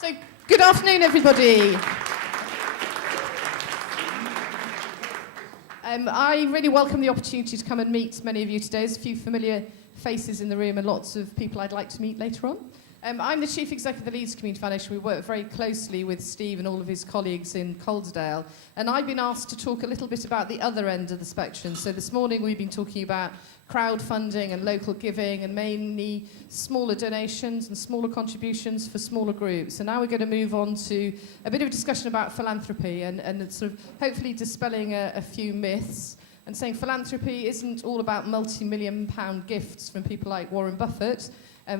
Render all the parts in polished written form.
So, good afternoon, everybody. I really welcome the opportunity to come and meet many of you today. There's a few familiar faces in the room and lots of people I'd like to meet later on. I'm the Chief Executive of the Leeds Community Foundation. We work very closely with Steve and all of his colleagues in Coldsdale. And I've been asked to talk a little bit about the other end of the spectrum. So this morning we've been talking about crowdfunding and local giving and mainly smaller donations and smaller contributions for smaller groups. And now we're going to move on to a bit of a discussion about philanthropy and sort of hopefully dispelling a few myths and saying philanthropy isn't all about multi-million-pound gifts from people like Warren Buffett.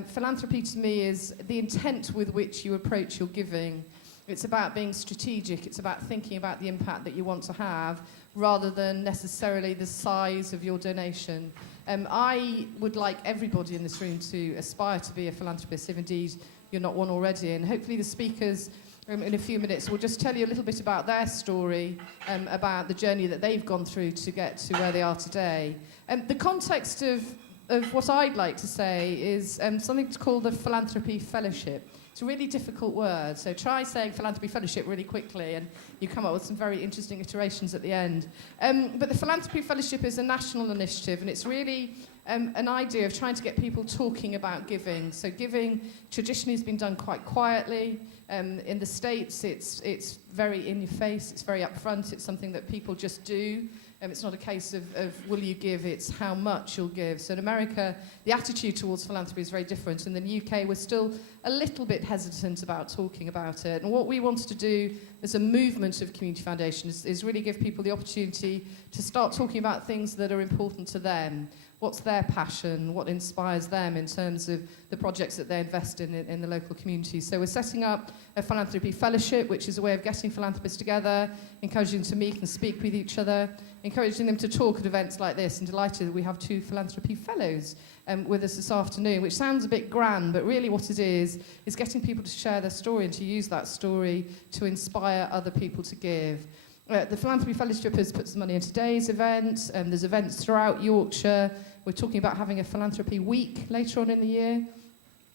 Philanthropy to me is the intent with which you approach your giving. It's about being strategic. It's about thinking about the impact that you want to have rather than necessarily the size of your donation. I would like everybody in this room to aspire to be a philanthropist, if indeed you're not one already. And hopefully the speakers in a few minutes will just tell you a little bit about their story, about the journey that they've gone through to get to where they are today. The context of what I'd like to say is something to call the Philanthropy Fellowship. It's a really difficult word, so try saying Philanthropy Fellowship really quickly and you come up with some very interesting iterations at the end. But the Philanthropy Fellowship is a national initiative, and it's really an idea of trying to get people talking about giving. So giving traditionally has been done quite quietly. In the States, it's very in your face, it's very upfront, it's something that people just do. It's not a case of will you give, it's how much you'll give. So in America, the attitude towards philanthropy is very different. In the UK, we're still a little bit hesitant about talking about it. And what we wanted to do as a movement of community foundations is really give people the opportunity to start talking about things that are important to them. What's their passion? What inspires them in terms of the projects that they invest in the local community? So we're setting up a philanthropy fellowship, which is a way of getting philanthropists together, encouraging them to meet and speak with each other, encouraging them to talk at events like this, and delighted that we have 2 philanthropy fellows with us this afternoon, which sounds a bit grand, but really what it is getting people to share their story and to use that story to inspire other people to give. The Philanthropy Fellowship has put some money in today's event. There's events throughout Yorkshire. We're talking about having a philanthropy week later on in the year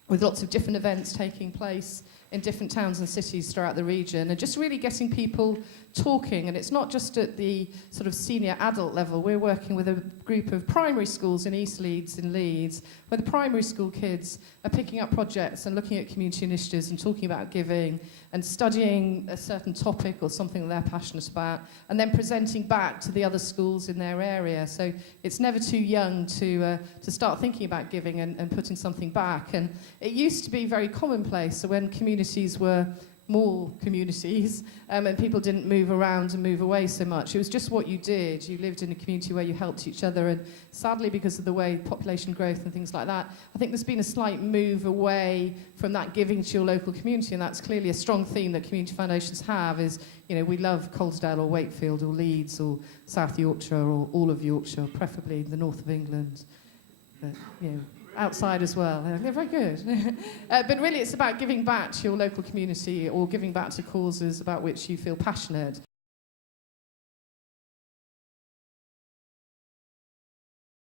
with lots of different events taking place in different towns and cities throughout the region, and just really getting people talking. And it's not just at the sort of senior adult level. We're working with a group of primary schools in East Leeds in Leeds, where the primary school kids are picking up projects and looking at community initiatives and talking about giving and studying a certain topic or something that they're passionate about, and then presenting back to the other schools in their area. So it's never too young to start thinking about giving and putting something back. And it used to be very commonplace. So when communities were more communities and people didn't move around and move away so much, it was just what you did. You lived in a community where you helped each other, and sadly, because of the way population growth and things like that, I think there's been a slight move away from that giving to your local community, and that's clearly a strong theme that community foundations have is, you know, we love Coldsdale or Wakefield or Leeds or South Yorkshire or all of Yorkshire, preferably the north of England, but, you know, outside as well. They're very good. But really it's about giving back to your local community or giving back to causes about which you feel passionate.